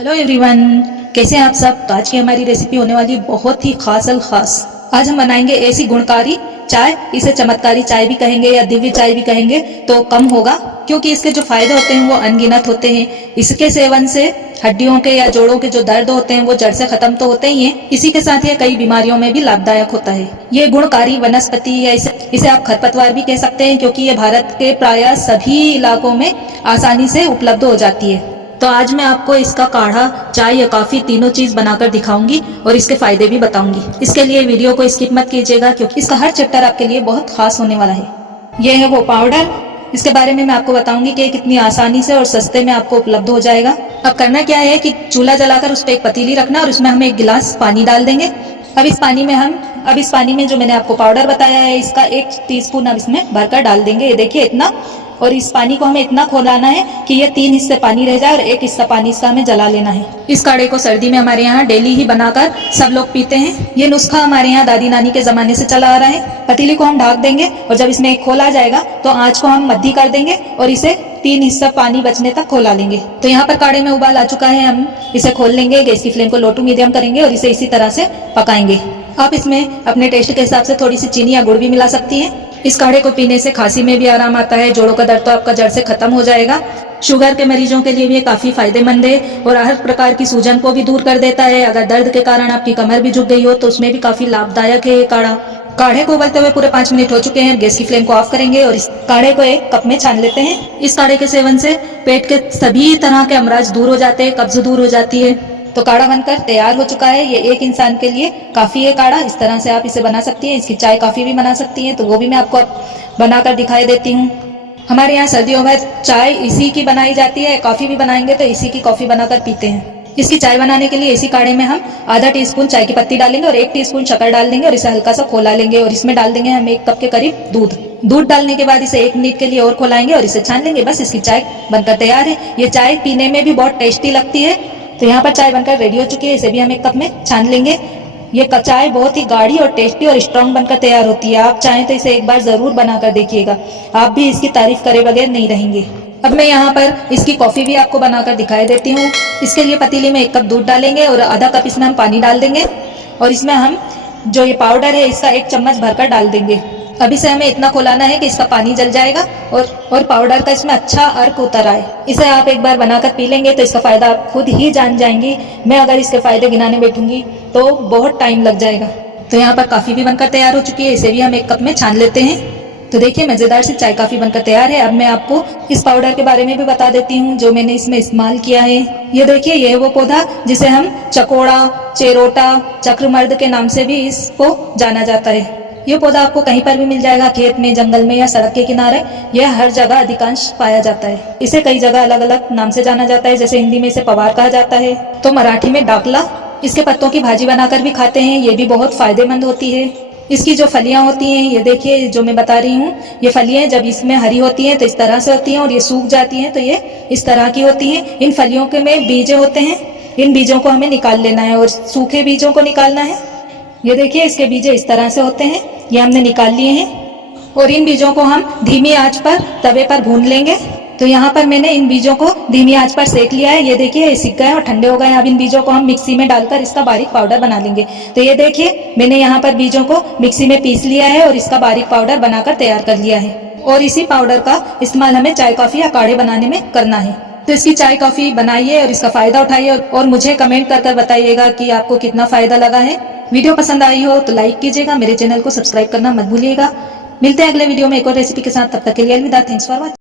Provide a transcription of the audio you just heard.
Hello everyone, कैसे हैं आप सब। तो आज की हमारी रेसिपी होने वाली है बहुत ही खास अल खास। आज हम बनाएंगे ऐसी गुणकारी चाय, इसे चमत्कारी चाय भी कहेंगे या दिव्य चाय भी कहेंगे तो कम होगा, क्योंकि इसके जो फायदे होते हैं वो अनगिनत होते हैं। इसके सेवन से हड्डियों के या जोड़ों के जो दर्द होते हैं वो जड़ से खत्म तो होते ही हैं, इसी के साथ ये कई बीमारियों में भी लाभदायक होता है। ये गुणकारी वनस्पति या इसे आप खरपतवार भी कह सकते हैं, क्योंकि ये भारत के प्राय सभी इलाकों में आसानी से उपलब्ध हो जाती है। तो आज मैं आपको इसका काढ़ा, चाय या कॉफी तीनों चीज बनाकर दिखाऊंगी और इसके फायदे भी बताऊंगी। इसके लिए वीडियो को स्किप मत कीजिएगा, क्योंकि इसका हर चैप्टर आपके लिए बहुत खास होने वाला है। यह है वो पाउडर, इसके बारे में मैं आपको बताऊंगी कि कितनी आसानी से और सस्ते में आपको उपलब्ध हो जाएगा। अब करना क्या है कि चूल्हा जलाकर उस पर एक पतीली रखना और उसमें हम 1 गिलास पानी डाल देंगे। अब इस पानी में जो मैंने आपको पाउडर बताया है इसका 1 टीस्पून अब इसमें भरकर डाल देंगे। ये देखिए इतना, और इस पानी को हमें इतना खौलाना है कि ये 3 हिस्से पानी रह जाए और 1 हिस्सा पानी इसका हमें जला लेना है। इस काढ़े को सर्दी में हमारे यहाँ डेली ही बनाकर सब लोग पीते हैं। ये नुस्खा हमारे यहाँ दादी नानी के जमाने से चला आ रहा है। पतीली को हम ढक देंगे और जब इसमें एक खोल आ जाएगा तो आंच को हम मध्य कर देंगे और इसे 3 हिस्सा पानी बचने तक खौला लेंगे। तो यहाँ पर काढ़े में उबाल आ चुका है, हम इसे खोल लेंगे। गैस की फ्लेम को लो टू मीडियम करेंगे और इसे इसी तरह से पकाएंगे। आप इसमें अपने टेस्ट के हिसाब से थोड़ी सी चीनी या गुड़ भी मिला सकती हैं। इस काढ़े को पीने से खांसी में भी आराम आता है, जोड़ों का दर्द तो आपका जड़ से खत्म हो जाएगा। शुगर के मरीजों के लिए भी ये काफी फायदेमंद है और हर प्रकार की सूजन को भी दूर कर देता है। अगर दर्द के कारण आपकी कमर भी झुक गई हो तो उसमें भी काफी लाभदायक है ये काढ़ा। काढ़े को उबलते हुए पूरे 5 मिनट हो चुके हैं। गैस की फ्लेम को ऑफ करेंगे और इस काढ़े को एक कप में छान लेते हैं। इस काढ़े के सेवन से पेट के सभी तरह के अमराज दूर हो जाते हैं, कब्ज दूर हो जाती है। तो काढ़ा बनकर तैयार हो चुका है। ये एक इंसान के लिए काफी है काढ़ा। इस तरह से आप इसे बना सकती हैं। इसकी चाय कॉफी भी बना सकती हैं, तो वो भी मैं आपको बनाकर दिखाई देती हूँ। हमारे यहाँ सर्दियों में चाय इसी की बनाई जाती है, कॉफी भी बनाएंगे तो इसी की कॉफी बनाकर पीते हैं। इसकी चाय बनाने के लिए इसी काढ़े में हम आधा टीस्पून चाय की पत्ती डालेंगे और 1 टीस्पून शक्कर डाल देंगे और इसे हल्का सा खौला लेंगे और इसमें डाल देंगे हम 1 कप के करीब दूध डालने के बाद इसे 1 मिनट के लिए और खौलाएंगे और इसे छान लेंगे। बस इसकी चाय बनकर तैयार है। ये चाय पीने में भी बहुत टेस्टी लगती है। तो यहाँ पर चाय बनकर रेडी हो चुकी है। इसे भी हम 1 कप में छान लेंगे। ये चाय बहुत ही गाढ़ी और टेस्टी और स्ट्रांग बनकर तैयार होती है। आप चाहें तो इसे एक बार जरूर बनाकर देखिएगा, आप भी इसकी तारीफ करे बगैर नहीं रहेंगे। अब मैं यहाँ पर इसकी कॉफी भी आपको बनाकर दिखाई देती हूँ। इसके लिए पतीली में 1 कप दूध डालेंगे और आधा कप इसमें हम पानी डाल देंगे और इसमें हम जो ये पाउडर है इसका 1 चम्मच भरकर डाल देंगे। अब इसे हमें इतना खौलाना है कि इसका पानी जल जाएगा और पाउडर का इसमें अच्छा अर्क उतर आए। इसे आप एक बार बनाकर पी लेंगे तो इसका फायदा आप खुद ही जान जाएंगी। मैं अगर इसके फायदे गिनाने बैठूंगी तो बहुत टाइम लग जाएगा। तो यहाँ पर कॉफी भी बनकर तैयार हो चुकी है। इसे भी हम 1 कप में छान लेते हैं। तो देखिए मजेदार सी चाय कॉफी बनकर तैयार है। अब मैं आपको इस पाउडर के बारे में भी बता देती हूँ जो मैंने इसमें इस्तेमाल किया है। ये देखिए, ये है वो पौधा जिसे हम चकोड़ा, चेरोटा, चक्रमर्द के नाम से भी इसको जाना जाता है। ये पौधा आपको कहीं पर भी मिल जाएगा, खेत में, जंगल में या सड़क के किनारे। यह हर जगह अधिकांश पाया जाता है। इसे कई जगह अलग अलग नाम से जाना जाता है, जैसे हिंदी में इसे पवार कहा जाता है तो मराठी में डाकला। इसके पत्तों की भाजी बनाकर भी खाते हैं, ये भी बहुत फायदेमंद होती है। इसकी जो फलियां होती हैं, ये देखिए जो मैं बता रही हूँ, ये फलियां जब इसमें हरी होती हैं तो इस तरह से होती हैं और ये सूख जाती हैं तो ये इस तरह की होती हैं। इन फलियों के में बीज होते हैं, इन बीजों को हमें निकाल लेना है और सूखे बीजों को निकालना है। ये देखिए इसके बीज इस तरह से होते हैं, ये हमने निकाल लिए हैं और इन बीजों को हम धीमी आंच पर तवे पर भून लेंगे। तो यहाँ पर मैंने इन बीजों को धीमी आंच पर सेक लिया है। ये देखिए ये सिक गए और ठंडे हो गए। अब इन बीजों को हम मिक्सी में डालकर इसका बारीक पाउडर बना लेंगे। तो ये देखिए मैंने यहाँ पर बीजों को मिक्सी में पीस लिया है और इसका बारीक पाउडर बनाकर तैयार कर लिया है और इसी पाउडर का इस्तेमाल हमें चाय कॉफी या काढ़े बनाने में करना है। तो इसकी चाय कॉफी बनाइए और इसका फायदा उठाइए और मुझे कमेंट कर बताइएगा कि आपको कितना फायदा लगा है। वीडियो पसंद आई हो तो लाइक कीजिएगा, मेरे चैनल को सब्सक्राइब करना मत भूलिएगा। मिलते हैं अगले वीडियो में एक और रेसिपी के साथ। तब तक के लिए अलविदा। Thanks for watching.